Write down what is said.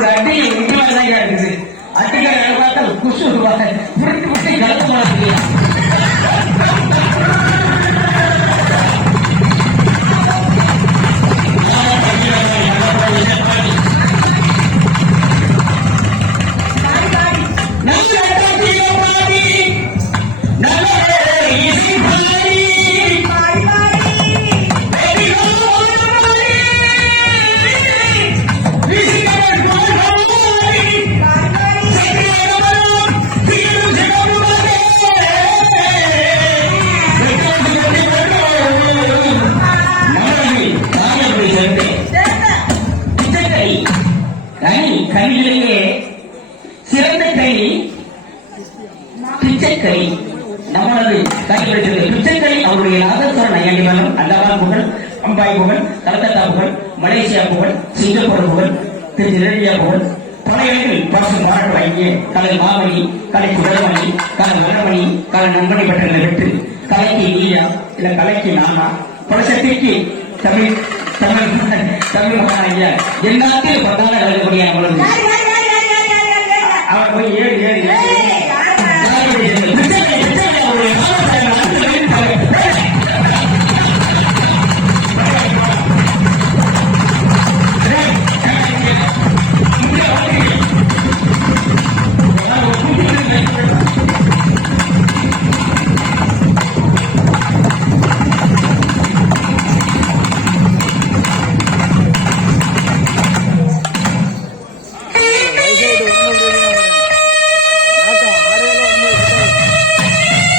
ஒரு அட்டை முக்கியமானதாக இருக்குது. அட்டைக்கார பார்த்தா குஷு புரட்டு கலப்பமா இருக்கு. கனியிலேயே சிறந்த கனி பிச்சைக்கறி. நம்மளது கைவிடுகிறது பிச்சைக்கறி. அவருடைய நாதஸ்வர நயனிமலம் அண்டவா புகழ், பம்பாய் புகழ், கல்கத்தா புகழ், மலேசியா புகழ், சிங்கப்பூர் புகழ், திருநெல்வேலியா புகழ், பல இடங்களில் பாசம் பாராட்டு வாங்கிய கலை மாமணி, கலை குடமணி, கலை மன்னமணி, கலை நண்பணி பெற்றங்களை விட்டு கலைக்கு நீயா இல்ல கலைக்கு நானா பலசத்திற்கு தமிழ் தமிழ் தமிழ் மகன் ஐயா எல்லாத்தையும் பத்தான கலைக்கூடிய நம்மளது அவர் போய் 7